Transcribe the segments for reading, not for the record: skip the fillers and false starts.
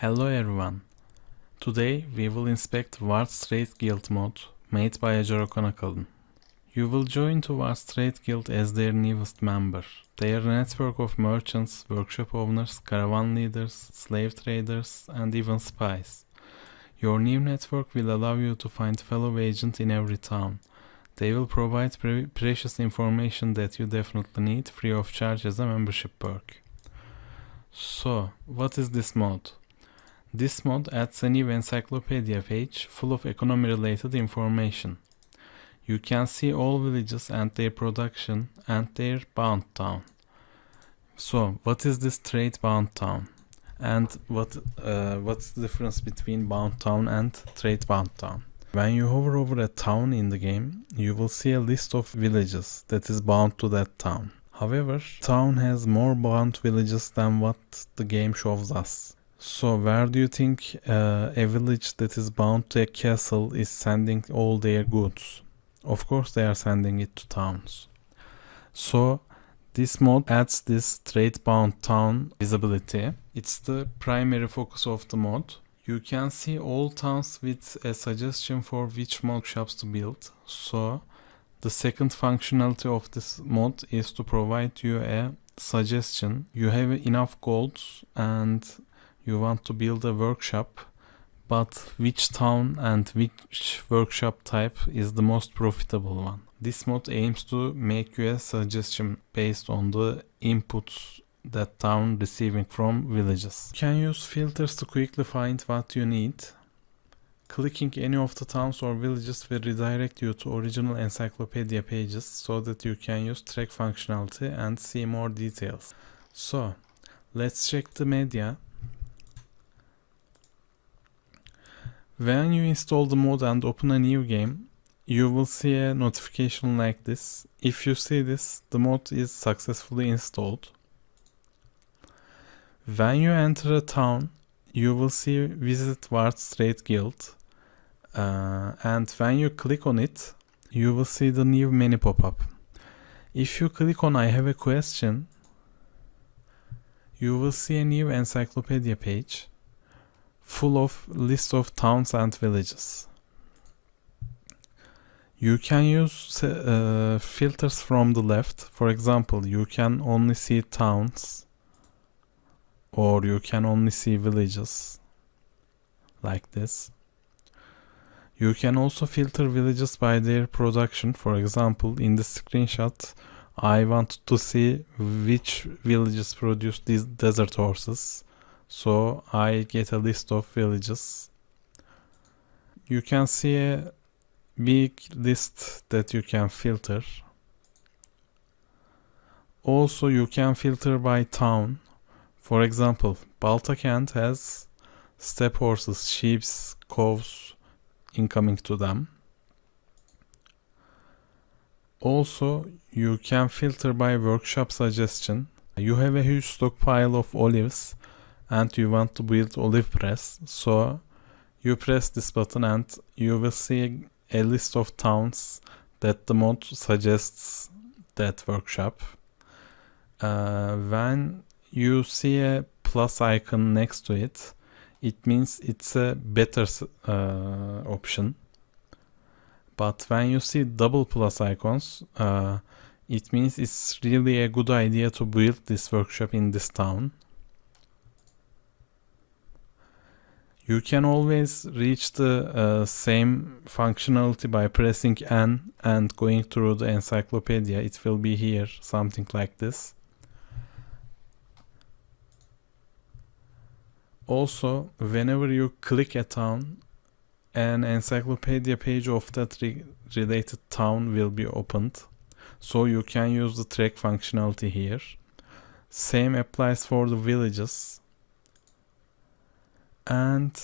Hello everyone. Today we will inspect VARTS Trade Guild mod made by Ajarokan. You will join to VARTS Trade Guild as their newest member. They are a network of merchants, workshop owners, caravan leaders, slave traders, and even spies. Your new network will allow you to find fellow agents in every town. They will provide precious information that you definitely need free of charge as a membership perk. So, what is this mod? This mod adds a new encyclopedia page full of economy related information. You can see all villages and their production and their bound town. So, what is this trade bound town? And what's the difference between bound town and trade bound town? When you hover over a town in the game, you will see a list of villages that is bound to that town. However, town has more bound villages than what the game shows us. So where do you think a village that is bound to a castle is sending all their goods? Of course they are sending it to towns. So this mod adds this trade bound town visibility. It's the primary focus of the mod. You can see all towns with a suggestion for which mod shops to build. So the second functionality of this mod is to provide you a suggestion. You have enough gold and you want to build a workshop, but which town and which workshop type is the most profitable one? This mod aims to make you a suggestion based on the inputs that town receiving from villages. You can use filters to quickly find what you need. Clicking any of the towns or villages will redirect you to original encyclopedia pages so that you can use track functionality and see more details. So, let's check the media. When you install the mod and open a new game, you will see a notification like this. If you see this, the mod is successfully installed. When you enter a town, you will see Visit VARTS Trade Guild. And when you click on it, you will see the new menu pop-up. If you click on I have a question, you will see a new encyclopedia page full of list of towns and villages. You can use filters from the left. For example, you can only see towns or you can only see villages like this. You can also filter villages by their production. For example, in the screenshot, I want to see which villages produce these desert horses. So I get a list of villages. You can see a big list that you can filter. Also you can filter by town. For example, Balta Kent has steppe horses, sheep, cows incoming to them. Also you can filter by workshop suggestion. You have a huge stockpile of olives and you want to build olive press, so you press this button and you will see a list of towns that the mod suggests that workshop. When you see a plus icon next to it, it means it's a better option. But when you see double plus icons, it means it's really a good idea to build this workshop in this town. You can always reach the same functionality by pressing N and going through the encyclopedia. It will be here, something like this. Also, whenever you click a town, an encyclopedia page of that related town will be opened. So you can use the track functionality here. Same applies for the villages. And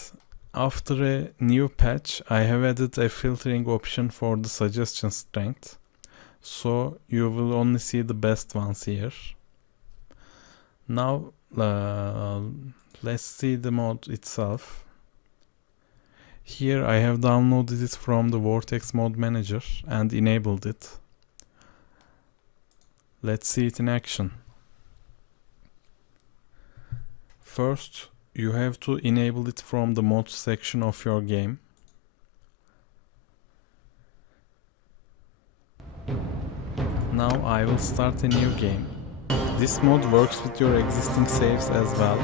after a new patch, I have added a filtering option for the suggestion strength. So you will only see the best ones here. Now let's see the mod itself. Here I have downloaded it from the Vortex mod manager and enabled it. Let's see it in action. First, you have to enable it from the mods section of your game. Now I will start a new game. This mod works with your existing saves as well,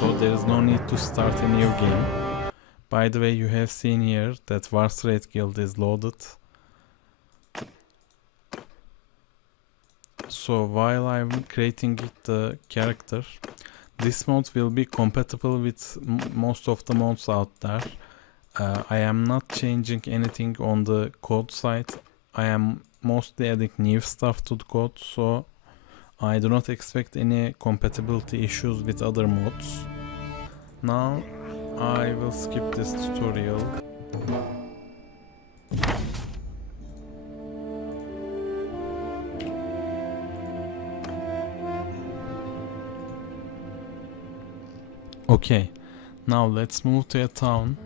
so there is no need to start a new game. By the way, you have seen here that VARTS Trade Guild is loaded. So while I'm creating the character, this mod will be compatible with most of the mods out there. I am not changing anything on the code side. I am mostly adding new stuff to the code, so I do not expect any compatibility issues with other mods. Now I will skip this tutorial. Okay, now let's move to a town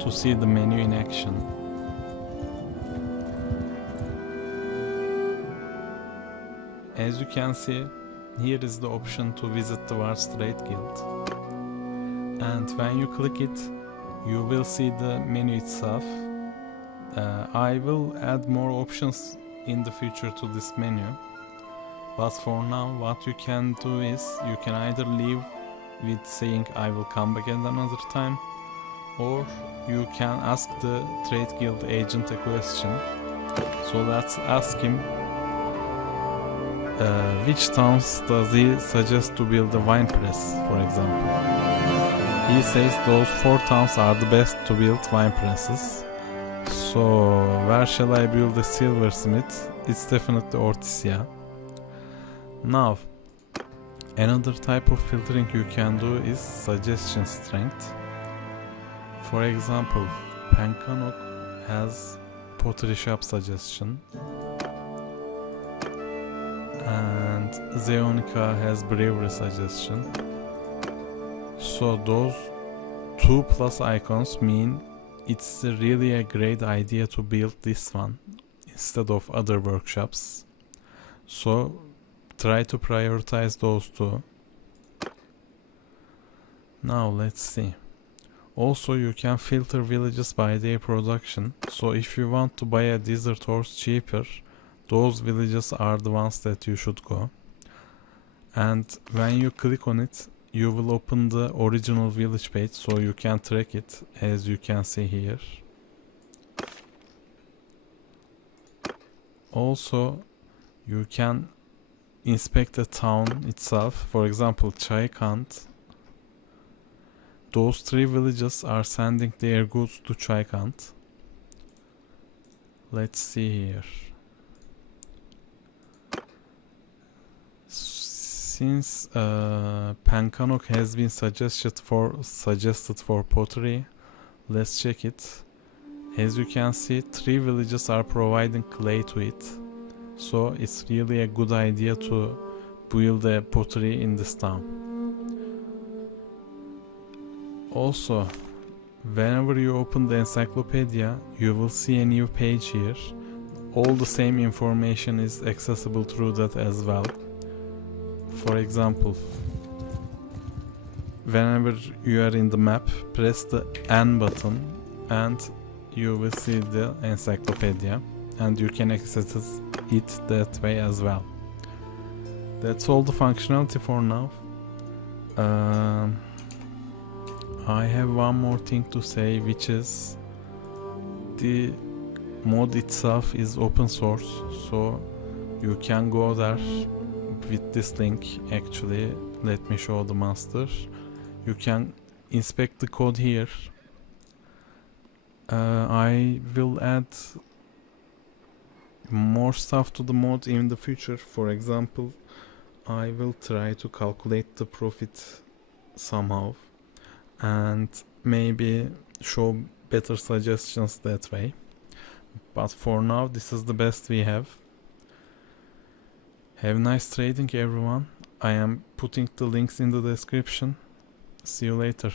to see the menu in action. As you can see, here is the option to visit the VARTS Trade Guild. And when you click it, you will see the menu itself. I will add more options in the future to this menu. But for now, what you can do is, you can either leave with saying I will come back at another time, or you can ask the Trade Guild agent a question. So let's ask him, which towns does he suggest to build a wine press, for example. He says those 4 towns are the best to build wine presses. So where shall I build a silversmith? It's definitely Ortisia. Now, another type of filtering you can do is suggestion strength. For example, Penkanok has pottery shop suggestion, and Zeonica has brewery suggestion. So those 2+ icons mean it's really a great idea to build this one instead of other workshops. So try to prioritize those 2. Now let's see. Also, you can filter villages by their production. So if you want to buy a desert horse cheaper, those villages are the ones that you should go. And when you click on it, you will open the original village page, so you can track it, as you can see here. Also, you can inspect the town itself. For example, Chaikant. Those 3 villages are sending their goods to Chaikant. Let's see here. Since Penkanok has been suggested for pottery, let's check it. As you can see, 3 villages are providing clay to it. So it's really a good idea to build a pottery in this town. Also, whenever you open the encyclopedia, you will see a new page here. All the same information is accessible through that as well. For example, whenever you are in the map, press the N button and you will see the encyclopedia, and you can access it that way as well. That's all the functionality for now. I have one more thing to say, which is the mod itself is open source, so you can go there with this link. Actually, let me show the master. You can inspect the code here. I will add more stuff to the mod in the future. For example, I will try to calculate the profit somehow and maybe show better suggestions that way. But for now, this is the best we have. Have nice trading, everyone. I am putting the links in the description. See you later.